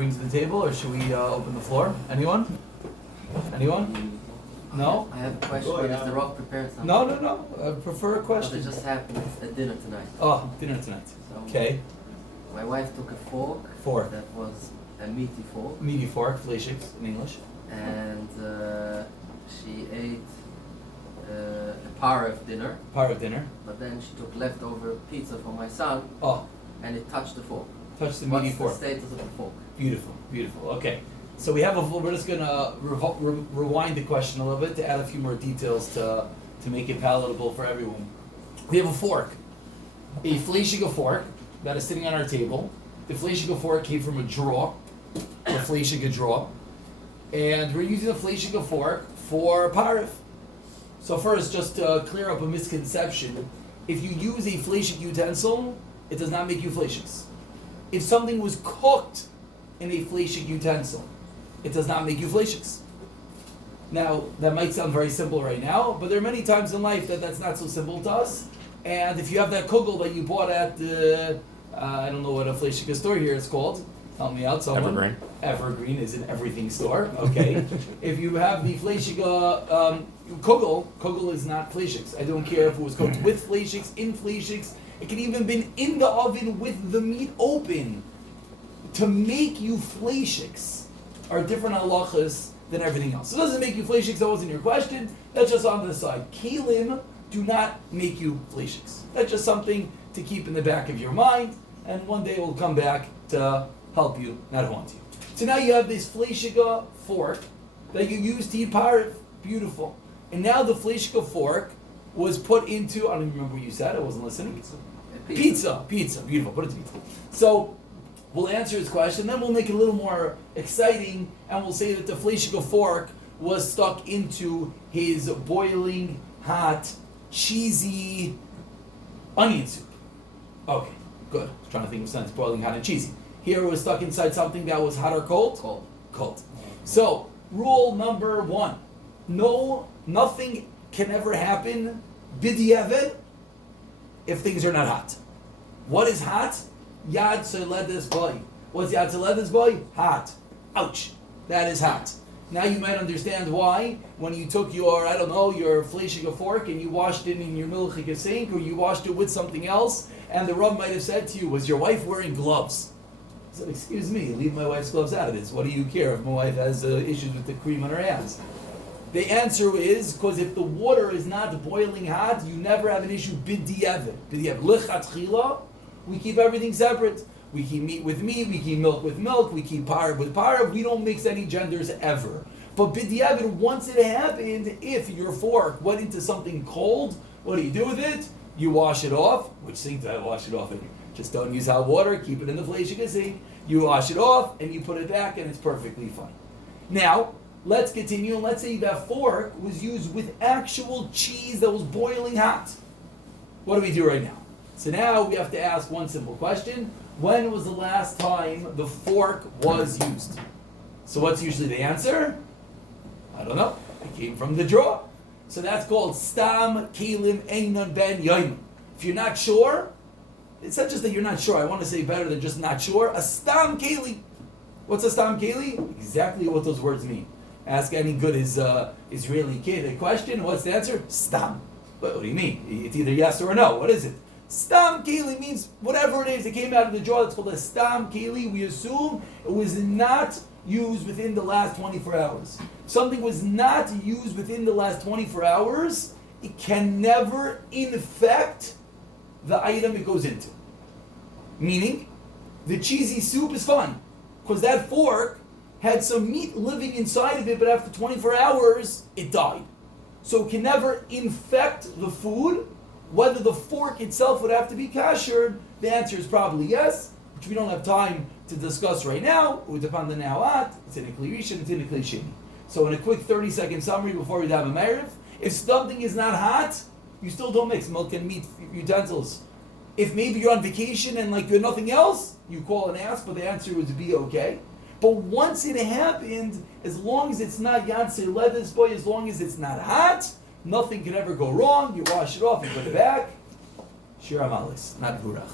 bring to the table, or should we open the floor? Anyone? Anyone? No? I have a question, but is the Rock prepared something? No. I prefer a question. It just happened at dinner tonight. Oh, dinner tonight. So Okay. my wife took a fork. That was a meaty fork. Meaty fork, fleischiks in English. And she ate a parve dinner. Part of dinner. But then she took leftover pizza for my son. Oh. And it touched the fork. Touched the meaty fork. What's the status of the fork? Beautiful. Okay. So we have we're just gonna rewind the question a little bit to add a few more details to make it palatable for everyone. We have a fork, a fleischiga fork that is sitting on our table. The fleischiga fork came from a drawer, a fleischiga drawer, and we're using a fleischiga fork for parif. So first, just to clear up a misconception, if you use a fleishik utensil, it does not make you fleishiks. If something was cooked in a fleishik utensil, it does not make you fleishiks. Now, that might sound very simple right now, but there are many times in life that that's not so simple to us. And if you have that kugel that you bought at the, I don't know what a fleishik store here is called. Help me out, someone. Evergreen is an everything store. Okay. If you have the fleishik kugel is not fleishiks. I don't care if it was cooked with fleishiks, in fleishiks. It could even been in the oven with the meat open. To make you fleishiks are different halachas than everything else. So it doesn't make you fleishiks, that wasn't your question. That's just on the side. Kelim do not make you fleishiks. That's just something to keep in the back of your mind, and one day it will come back to help you, not haunt you. So now you have this fleishiga fork that you use to eat parv. Beautiful. And now the fleishiga fork was put into, I don't even remember what you said, I wasn't listening. Pizza. Beautiful. Put it to pizza. So we'll answer his question, then we'll make it a little more exciting, and we'll say that the fleischiga fork was stuck into his boiling, hot, cheesy onion soup. Okay, good. I was trying to think of something boiling, hot, and cheesy. Here it was stuck inside something that was hot or cold? Cold. So, rule number 1. No, nothing can ever happen b'diavad if things are not hot. What is hot? Yad Soledes boy. What's Yad Soledes boy? Hot. Ouch. That is hot. Now you might understand why when you took your, your fleischiga fork and you washed it in your milchika sink, or you washed it with something else, and the Rav might have said to you, was your wife wearing gloves? I said, excuse me, leave my wife's gloves out of this. What do you care if my wife has issues with the cream on her hands? The answer is, because if the water is not boiling hot, you never have an issue b'diavad. B'diavad. Lichatchila, we keep everything separate. We keep meat with meat, we keep milk with milk, we keep parv with parv. We don't mix any genders ever. But b'diavad, once it happened, if your fork went into something cold, what do you do with it? You wash it off. Which sink do I wash it off in? Just don't use hot water, keep it in the fleischiga sink. You wash it off, and you put it back, and it's perfectly fine. Now, let's continue, and let's say that fork was used with actual cheese that was boiling hot. What do we do right now? So now we have to ask one simple question. When was the last time the fork was used? So what's usually the answer? I don't know. It came from the drawer. So that's called stam kelim einon ben yoim. If you're not sure, it's not just that you're not sure. I want to say better than just not sure. A stam keli. What's a stam keli? Exactly what those words mean. Ask any good Israeli kid a question. What's the answer? Stam. What do you mean? It's either yes or no. What is it? Stam keli means whatever it is that came out of the drawer. That's called a stam keli. We assume it was not used within the last 24 hours. If something was not used within the last 24 hours, it can never infect the item it goes into. Meaning, the cheesy soup is fine, because that fork had some meat living inside of it, but after 24 hours, it died. So it can never infect the food. Whether the fork itself would have to be kashered, the answer is probably yes, which we don't have time to discuss right now. It would depend on the nahat. It's in a kli rishon, it's in a kli sheni. So in a quick 30-second summary before we have a me'ariv, if something is not hot, you still don't mix milk and meat utensils. If maybe you're on vacation and you have nothing else, you call and ask, but the answer would be okay. But once it happened, as long as it's not Yansir Levis boy, as long as it's not hot, nothing can ever go wrong. You wash it off, you put it back. Shir Amalis, not Vurach.